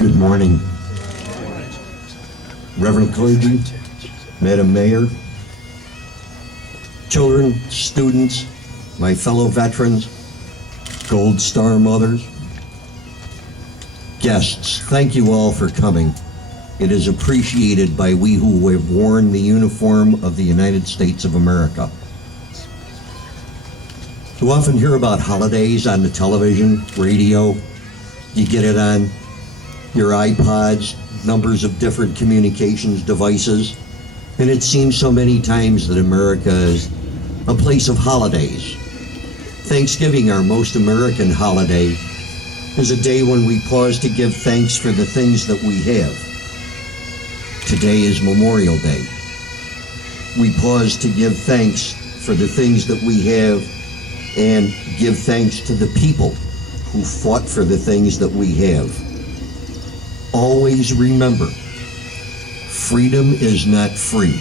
Good morning, Reverend Clergy, Madam Mayor, children, students, my fellow veterans, Gold Star mothers, guests, thank you all for coming. It is appreciated by we who have worn the uniform of the United States of America. You often hear about holidays on the television, radio. You get it on your iPods, numbers of different communications devices. And it seems so many times that America is a place of holidays. Thanksgiving, our most American holiday, is a day when we pause to give thanks for the things that we have. Today is Memorial Day. We pause to give thanks for the things that we have and give thanks to the people who fought for the things that we have. Always remember, freedom is not free.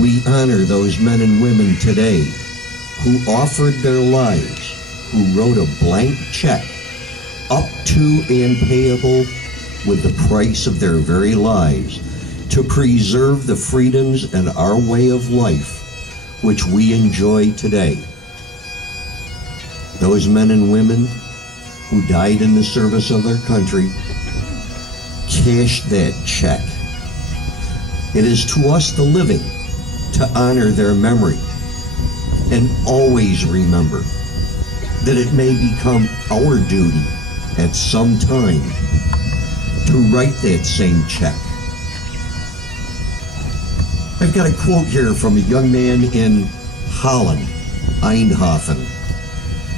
We honor those men and women today who offered their lives, who wrote a blank check up to and payable with the price of their very lives to preserve the freedoms and our way of life which we enjoy today. Those men and women who died in the service of their country cashed that check. It is to us, the living, to honor their memory and always remember that it may become our duty at some time to write that same check. I've got a quote here from a young man in Holland, Eindhoven.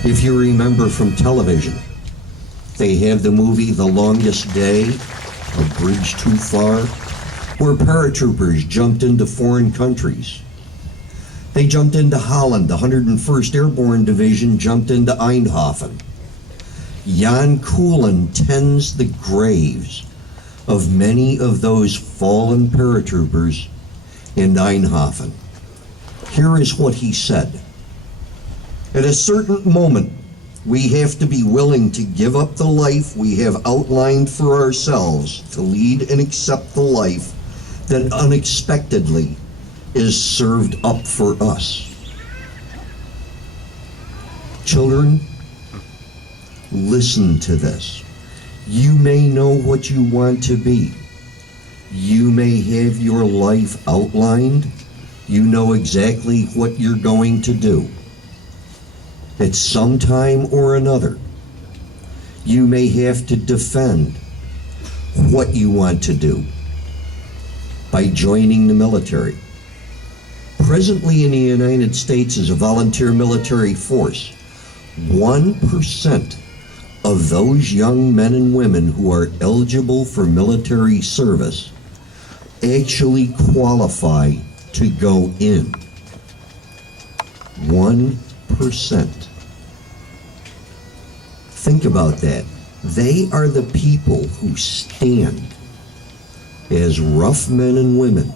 If you remember from television, they have the movie The Longest Day, A Bridge Too Far, where paratroopers jumped into foreign countries. They jumped into Holland. The 101st Airborne Division jumped into Eindhoven. Jan Koelen tends the graves of many of those fallen paratroopers in Eindhoven. Here is what he said. At a certain moment, we have to be willing to give up the life we have outlined for ourselves to lead and accept the life that unexpectedly is served up for us. Children, listen to this. You may know what you want to be. You may have your life outlined. You know exactly what you're going to do. At some time or another, you may have to defend what you want to do by joining the military. Presently in the United States as a volunteer military force, 1% of those young men and women who are eligible for military service actually qualify to go in. 1%. Think about that. They are the people who stand as rough men and women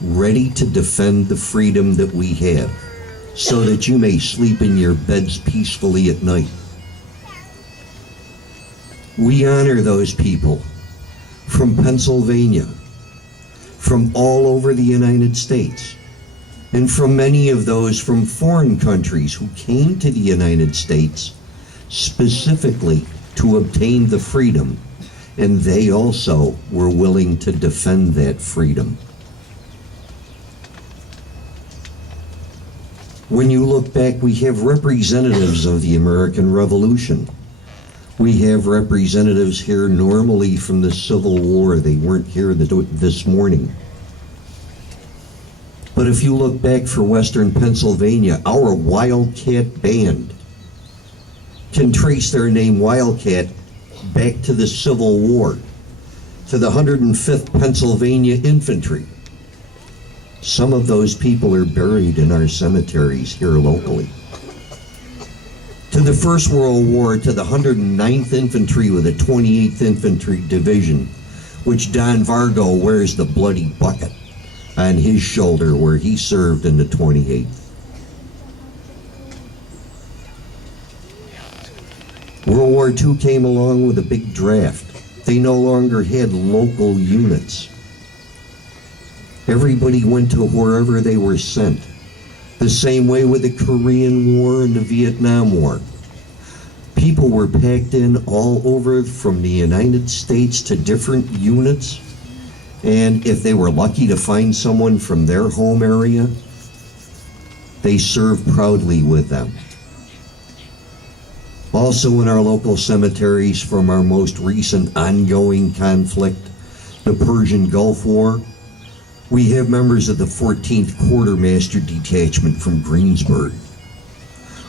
ready to defend the freedom that we have so that you may sleep in your beds peacefully at night. We honor those people from Pennsylvania, from all over the United States, and from many of those from foreign countries who came to the United States specifically to obtain the freedom, and they also were willing to defend that freedom. When you look back, we have representatives of the American Revolution. We have representatives here normally from the Civil War. They weren't here this morning. But if you look back for Western Pennsylvania, our Wildcat Band can trace their name Wildcat back to the Civil War, to the 105th Pennsylvania Infantry. Some of those people are buried in our cemeteries here locally. To the First World War, to the 109th Infantry with the 28th Infantry Division, which Don Vargo wears the bloody bucket on his shoulder where he served in the 28th. World War II came along with a big draft. They no longer had local units. Everybody went to wherever they were sent. The same way with the Korean War and the Vietnam War. People were packed in all over from the United States to different units, and if they were lucky to find someone from their home area, they served proudly with them. Also in our local cemeteries from our most recent ongoing conflict, the Persian Gulf War, we have members of the 14th Quartermaster Detachment from Greensburg,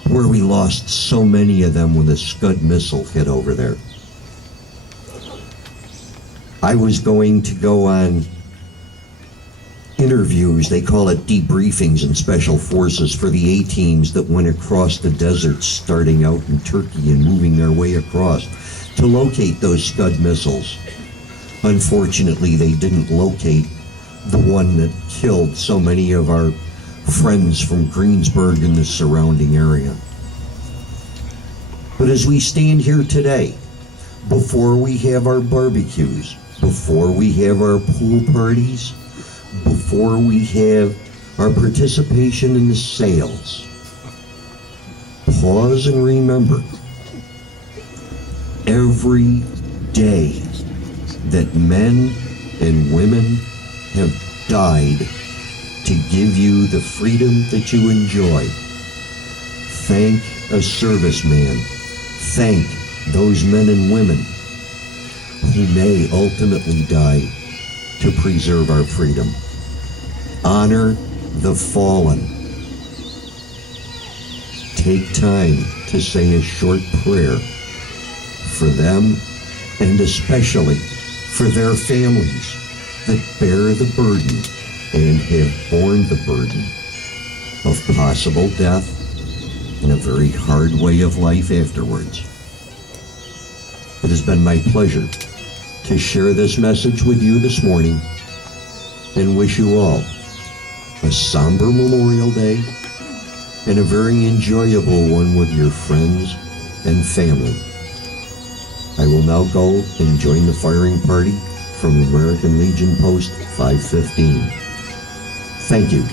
where we lost so many of them when the Scud missile hit over there. I was going to go on interviews, they call it debriefings in Special Forces, for the A-teams that went across the desert starting out in Turkey and moving their way across to locate those Scud missiles. Unfortunately, they didn't locate the one that killed so many of our friends from Greensburg and the surrounding area. But as we stand here today, before we have our barbecues, before we have our pool parties, before we have our participation in the sales, pause and remember every day that men and women have died to give you the freedom that you enjoy. Thank a serviceman. Thank those men and women who may ultimately die to preserve our freedom. Honor the fallen. Take time to say a short prayer for them, and especially for their families that bear the burden and have borne the burden of possible death and a very hard way of life afterwards. It has been my pleasure to share this message with you this morning and wish you all a somber Memorial Day and a very enjoyable one with your friends and family. I will now go and join the firing party from American Legion Post 515. Thank you.